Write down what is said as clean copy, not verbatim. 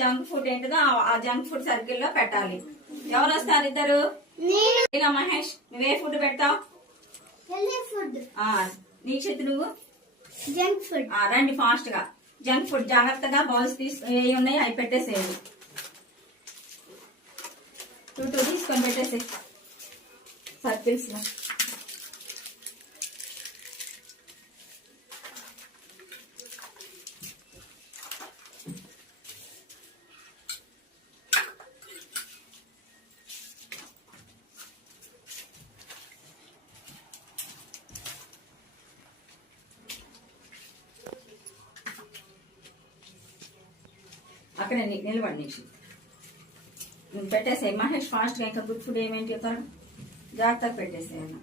Junk food ఏంటిదో ఆ junk food circle లో పెట్టాలి. ఎవరు వస్తారు? ఇద్దరు. ఇలా మహేష్, నువ్వే ఫుడ్ పెడతావు? నీక్షిత్ నువ్వు జంక్ ఫుడ్. రండి ఫాస్ట్ గా. జంక్ ఫుడ్ జాగ్రత్తగా బౌల్స్ ఏ ఉన్నాయి అవి పెట్టేసేయండి. 2 తీసుకొని పెట్టేసే సర్కిల్స్ లో. అక్కడే నిలబడి నీకు పెట్టేసాయి మహేష్ ఫాస్ట్గా. ఇంకా గుడ్ ఫుడ్ ఏమేంటి చెప్తారు? జాగ్రత్తగా పెట్టేసేయన్న.